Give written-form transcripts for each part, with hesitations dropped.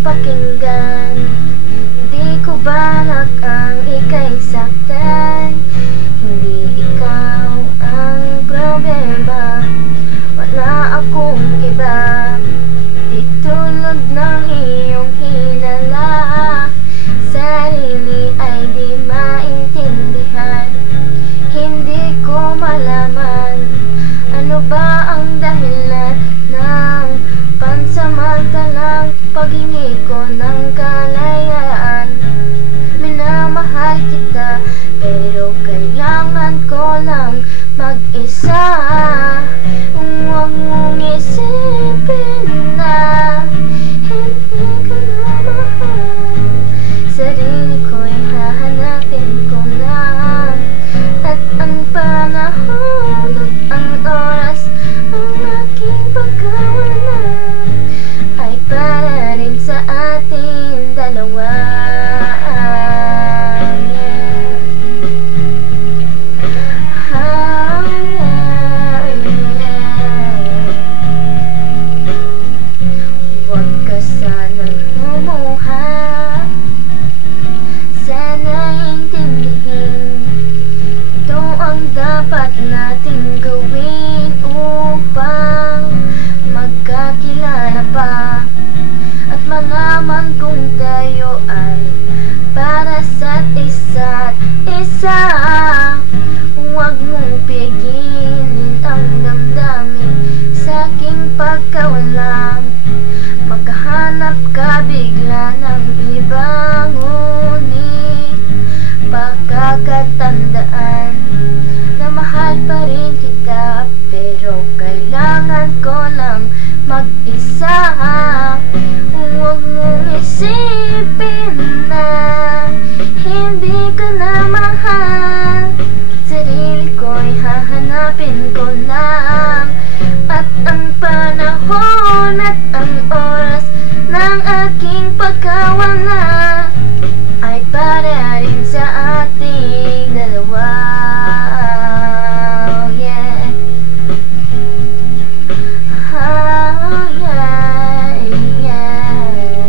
pakinggan. Di ko balak ang ika'y saktan. Hindi ikaw ang problema, wala akong iba. Di tulad ng iyong hinala, sarili ay di maintindihan. Hindi ko malaman ano ba ang dahilan ng pansamantalang paghingi ko ng kalayaan. Minamahal kita pero kailangan ko lang mag-isa. Huwag mong isipin na hindi ka na mahal. Sarili ko'y hahanapin ko lang. At ang panahon at ang oras ang aking pagkawalan ay para rin sa ating dalawa. Huwag ka sanang lumuha, sana intindihin. Ito ang dapat nating gawin upang magkakilala pa at malaman kung tayo ay para sa isa't isa. Huwag mong pigilin ang damdamin sa aking pagkawala. Maghahanap ka bigla ng ibang ngunit pagkakatandaan na mahal pa rin kita, pero kailangan ko lang mag-isa. Huwag mong isipin na hindi ka na mahal. Sarili ko'y hahanapin ko lang. At ang panahon at ang oras ng aking pagkawala ay para rin sa ating dalawa. Oh yeah. Oh yeah, yeah.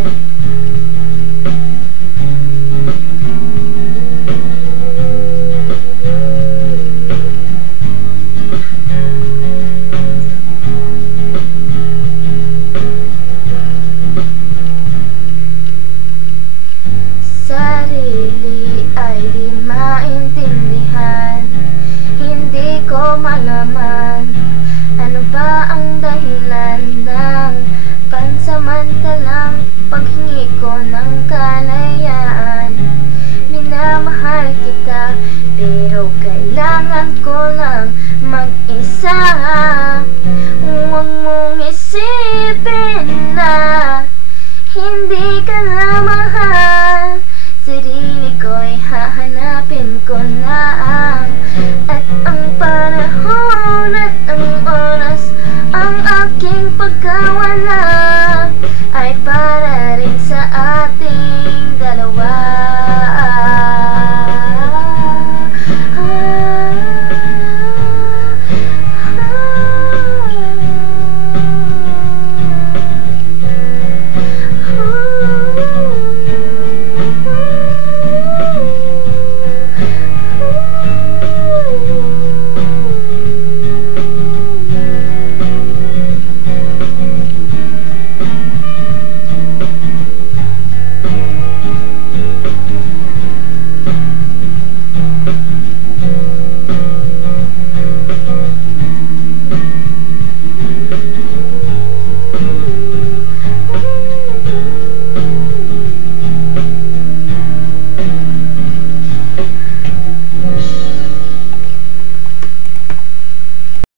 Sarili ay di maintindihan. Hindi ko malaman ano ba ang dahilan ng pansamantalang paghingi ko ng kalayaan. Minamahal kita pero kailangan ko lang mag-isa. Huwag mong isipin na hindi ka na mahal. Sarili ko'y hahanapin ko lang. At ang panahon at ang oras ang aking pagkawala